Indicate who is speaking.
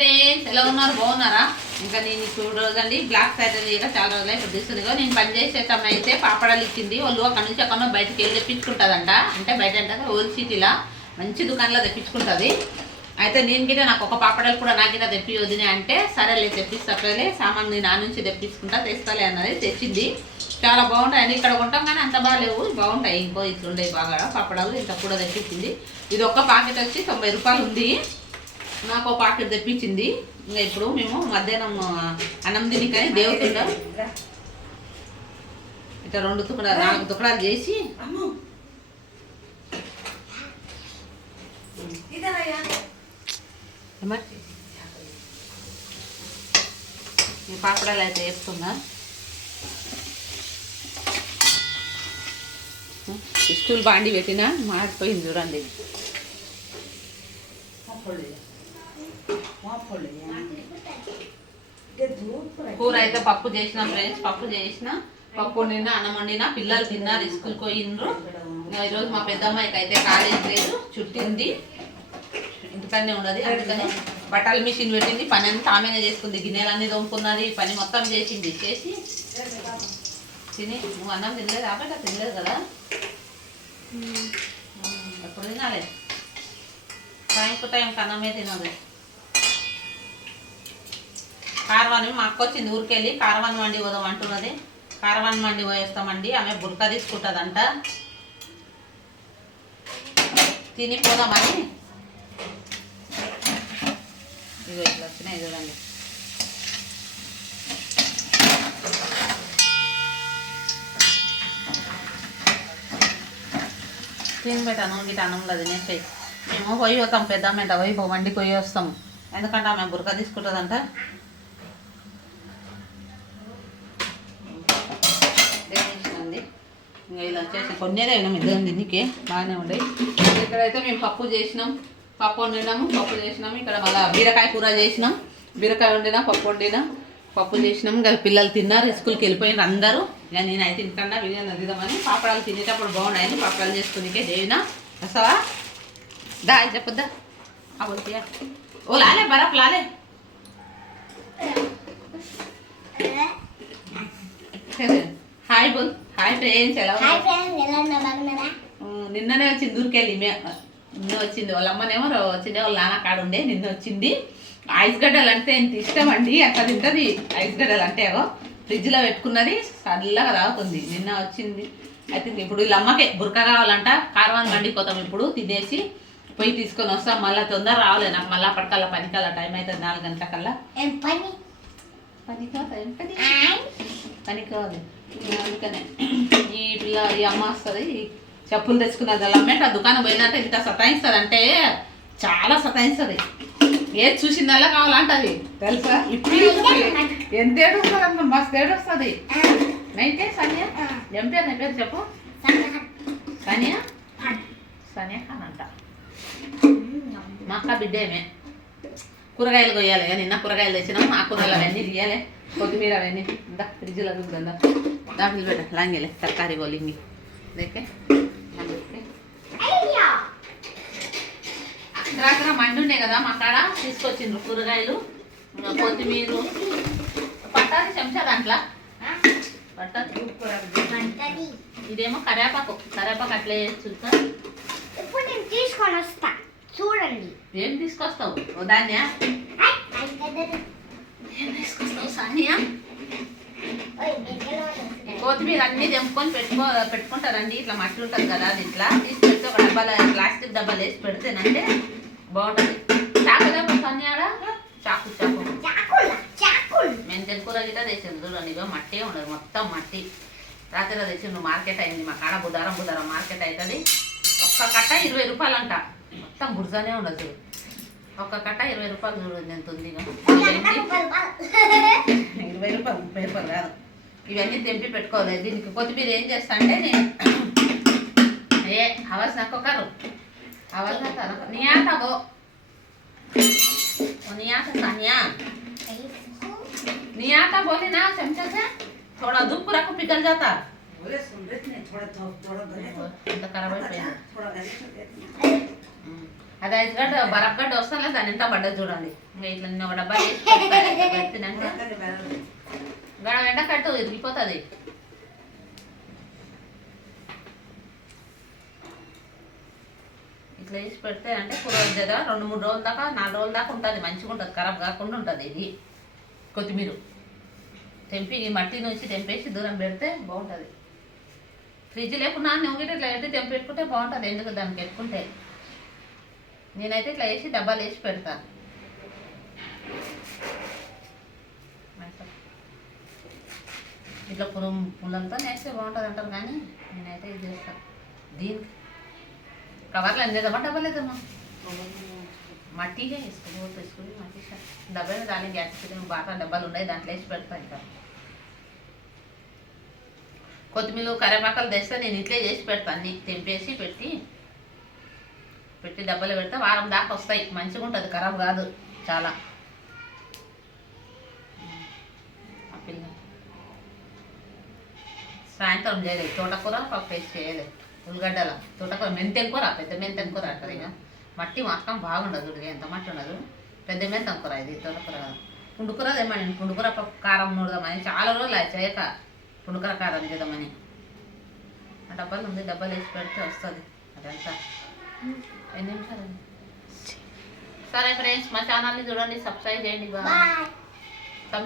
Speaker 1: Friends ఎలా ఉన్నారు? బాగున్నారా? ఇంకా నేను చూడు రోజండి బ్లాక్ సారీ ఇక చాలా రోజులు ఇప్పుడు తీసుకుందిగా నేను పని సమయం అయితే పాపడాలు ఇచ్చింది. వాళ్ళు అక్కడ నుంచి అక్కడ బయటకు వెళ్ళి తెప్పించుకుంటుందంట. అంటే బయట అంటే హోల్ సిటీలా మంచి దుకాణంలో తెప్పించుకుంటుంది. అయితే నేను గిట్ట నాకు ఒక పాపడాలు కూడా నాకు గిట్ట తెప్పి అంటే సరేలే తెప్పిస్తాలే సామాన్ నా నుంచి తెప్పించుకుంటా తెస్తాలే అన్నది తెచ్చింది. చాలా బాగుంటాయి. అండి ఇక్కడ కొంటాం కానీ అంత బాగాలేవు. బాగుంటాయి. ఇంకో ఇట్లుండే బాగా. పాపడాలు ఇంత కూడా తెప్పించింది. ఇది ఒక్క పాకెట్ వచ్చి తొంభై రూపాయలు ఉంది. నాకు ఒక పాకెట్ తెప్పించింది. ఇంకా ఇప్పుడు మేము మధ్యాహ్నం అన్నం కానీ దేవుతుండ ఇట్లా రెండు తుకడాలు నాలుగు తుకడాలు చేసి పాపడాలు అయితే వేస్తున్నా. స్టూల్ బాండి పెట్టినా మాడిపోయింది చూడండి. కూర అయితే పప్పు చేసిన ఫ్రెండ్స్ పప్పు చేసిన పప్పు వండిన అన్నం వండిన పిల్లలు తిన్నారు స్కూల్కి పోయిండ్రు ఇంకా ఈరోజు మా పెద్దమ్మాయికి అయితే కాలేజ్ లేదు చుట్టింది. ఇంటికనే ఉండదు అందుకని బట్టల మిషన్ పెట్టింది పని అంతా ఆమెనే చేసుకుంది గిన్నెలన్నీ తోముకున్నది పని మొత్తం చేసింది చేసి తిని నువ్వు అన్నం తినలేదు కాబట్టి తినలేదు కదా. ఎప్పుడు తినాలి? టైంకు టైంకి అన్నమే తినదు కారవాణి మా అక్క వచ్చింది ఊరికెళ్ళి కారవాణి మండి పోదాం అంటున్నది. కారవాణి మండి పోయేస్తామండి ఆమె బుర్క తీసుకుంటుందంట. తిని పోదామని. ఇగో ఇట్లా వచ్చినాయి చూడండి. తిని పెట్టాను గిట అన్నంలో తినేసాయి మేము పోయి పోతాం పెద్దమ్మంట పోయి వండి పోయి వస్తాము. ఎందుకంటే ఆమె బురక తీసుకుంటుందంట ఉంది ఇంకా ఇలా వచ్చేసి కొన్నేదే అయినాం ఇద్దరం దీనికి బాగానే ఉండే. ఇక్కడైతే మేము పప్పు చేసినాం. పప్పు వండినాము పప్పు చేసినాము. ఇక్కడ మళ్ళీ బీరకాయ కూర చేసినాం. బీరకాయ వండినా పప్పు వండినా పప్పు చేసినాం. ఇంకా పిల్లలు తిన్నారు స్కూల్కి వెళ్ళిపోయినారు అందరూ. ఇక నేనైతే ఇంకన్నా బిర్యానీ నదిదామని పాపడాలు తినేటప్పుడు బాగున్నాయని పాపడాలు చేసుకునికే దేవినా వస్తావా? దా చెప్పొద్దా అబ్బా ఓ లాలే బరఫ్ లాలే. హాయ్ బోల్. హాయ్ ఫ్రెండ్స్ ఎలా
Speaker 2: హాయ్
Speaker 1: ఉన్నారు
Speaker 2: ఫ్రెండ్స్ ఎలా ఉన్నా బాగున్నారా?
Speaker 1: ఉమ్, నిన్ననే వచ్చింది ఊరికెళ్ళి మే నిన్న వచ్చింది. వాళ్ళ అమ్మనేమో వచ్చింది వాళ్ళ నాన్న కాడ ఉండే నిన్న వచ్చింది. ఐస్ గడ్డలు అంటే ఎంత ఇష్టం అండి అట్లా తింటది? ఐస్ గడ్డలు అంటే ఏవో ఫ్రిడ్జ్లో పెట్టుకున్నది చల్లగా తాగుతుంది. నిన్న వచ్చింది. అయితే ఇప్పుడు వీళ్ళ అమ్మకే బురక కావాలంట. కార్వాన్ మండిపోతాం ఇప్పుడు తినేసి పోయి తీసుకొని వస్తాం. మళ్ళీ తొందర రావాలి. నాకు మళ్ళీ అప్పటికల్లా పనికల్లా టైం అవుతుంది నాలుగు గంటలకల్లా.
Speaker 2: పని?
Speaker 1: పని కాదు. ఏం పని
Speaker 2: ఆయ్.
Speaker 1: పని కావాలి ఇంకా అందుకనే ఈ పిల్ల ఈ అమ్మ వస్తుంది చెప్పులు తెచ్చుకున్నది అమ్మేట దుకాణం పోయినట్టే ఇంత సతాయిస్తుంది. అంటే చాలా సతాయిస్తుంది. ఏది చూసిందల్లా కావాలంటది తెలుసా? ఇప్పుడు ఎంత ఏడు వస్తుంది అమ్మ మస్తు ఏడు వస్తుంది. నైతే సనియా ఏం పేరు నీ పేరు చెప్పు. సనియా? సనియా ఖాన్ అంట. మా అక్క బిడ్డ ఏమే? కూరగాయలు కొయ్యాలి నిన్న కూరగాయలు తెచ్చినాం ఆ కూరలు అవన్నీ తీయాలి. కొత్తిమీర అవన్నీ. ఇందా ఫ్రిడ్జ్లో చూద్దా దాంట్లో తరకారీ గోలింగి దేకే
Speaker 2: అయ్యా!
Speaker 1: రాత్రి మండి ఉండే కదా మా కాడ తీసుకొచ్చిండ్రు కూరగాయలు కొత్తిమీర. పట్టాది చెంచా దాంట్లో. పట్టాది. ఇదేమో కరేపాకు. కరేపాకు అట్లే చూస్తా
Speaker 2: ఇప్పుడు నేను తీసుకొని వస్తా. చూడండి.
Speaker 1: ఏం తీసుకొస్తావు? ఓ తీసుకొస్తావు సానియా. కొత్తిమీర అన్ని తెంపుకొని పెట్టుకో పెట్టుకుంటారండి. ఇట్లా మట్టి ఉంటుంది కదా అది ఇట్లా. తీసి పెడితే ఒక డబ్బాలో ప్లాస్టిక్ డబ్బాలు వేసి పెడితేనంటే బాగుంటుంది. చాకు లేకపోతే సన్యాడా? చాకు చాకు. మెంతెల కూర గిట్ట తెచ్చిండు చూడండి ఇగో మట్టే ఉండదు మొత్తం మట్టి. రాత్రిలో తెచ్చిండు మార్కెట్ అయింది. మా కాడ బుధారం బుధారం మార్కెట్ అవుతుంది. ఒక్క కట్ట ఇరవై రూపాయలు అంట మొత్తం బుర్జానే ఉండదు చూడు. ఒక్క కట్ట ఇరవై రూపాయలు చూడండి ఎంత ఉంది ఇక.
Speaker 2: ఇదంతా
Speaker 1: ఇవన్నీ
Speaker 2: కుప్పలు పాలు.
Speaker 1: ఇరవై రూపాయలు ముప్పై రూపాయలు కాదు ఇవన్నీ తెంపి పెట్టుకోవాలి దీనికి కొత్తిమీర ఏం చేస్తా అంటే నేను ఏ హవస్ నక్కొకరు హవస్ నక్క నియాత బో ओ निया से सानिया निया था बोले ना चमचा से थोड़ा दूध पूरा को पिघल जाता
Speaker 3: बोले सुन रहे थे थोड़ा थोड़ा थोड़ा गले तो
Speaker 1: ఎంత ఖరాబ్ అయిపోయింది
Speaker 3: थोड़ा गले तो देते हैं।
Speaker 1: ఉమ్. అది ఐదు గడ్డ బరఫ్ గడ్డ వస్తాను దాని ఎంత పడ్డది చూడండి. ఇట్లా నేను ఒక డబ్బా. పెట్టినాక గడ వెంట కట్టు ఇరిగిపోతుంది ఇట్లా వేసి పెడితే అంటే కూర దగ్గర రెండు మూడు రోజుల దాకా నాలుగు రోజుల దాకా ఉంటుంది మంచిగా ఉంటుంది ఖరాబ్ కాకుండా ఉంటుంది ఇది. కొత్తిమీర. తెంపి ఈ మట్టి నుంచి తెంపేసి దూరం పెడితే బాగుంటుంది. ఫ్రిడ్జ్ లేకున్నా నువ్వు ఇట్లా అయితే తెంపి పెట్టుకుంటే బాగుంటుంది ఎందుకు దానికి పెట్టుకుంటే? నేనైతే ఇట్లా వేసి డబ్బాలు వేసి పెడతాను ఇట్లా పురు పుల్లలతో నేస్తే బాగుంటుంది అంటారు కానీ నేనైతే ఇది చేస్తాను దీనికి కవర్లో ఎందేదమ్మా డబ్బా లేదమ్మా మట్టిగా వేసుకుని తీసుకుని మట్టి డబ్బాలు దాని గ్యాస్ బాగా డబ్బాలు ఉన్నాయి దాంట్లో వేసి పెడతా ఇంకా. కొత్తిమీర కరేపాకలు తెస్తే నేను ఇట్లే చేసి పెడతాను నీకు తెంపేసి పెట్టి చెప్పి దెబ్బలు పెడితే వారం దాకా వస్తాయి. మంచిగా ఉంటుంది. ఖరాబ్ కాదు. చాలా. సాయంత్రం చేయలేదు. తోటకూర పప్పు వేసి చేయలేదు. ఉల్లిగడ్డల. తోటకూర మెంతెం కూర? పెద్ద మెంతెం కూర అంటారు ఇక. మట్టి మాత్రం బాగుండదు చూడు. ఎంత మట్టి ఉండదు. పెద్ద మెంతం కూర ఇది. తోటకూర కాదు. పుండుకూర తెమ్మని. పుండుకూర పప్పు కారం నూడదామని చాలా రోజులు చేయక పుండుకూర కారం చేద్దామని. ఆ డబ్బాలు ఉంది. డబ్బాలు వేసి పెడితే వస్తుంది. అదంతా. సరే ఫ్రెండ్స్ మా ఛానల్ని చూడండి సబ్స్క్రైబ్ చేయండి బాయ్
Speaker 2: బాయ్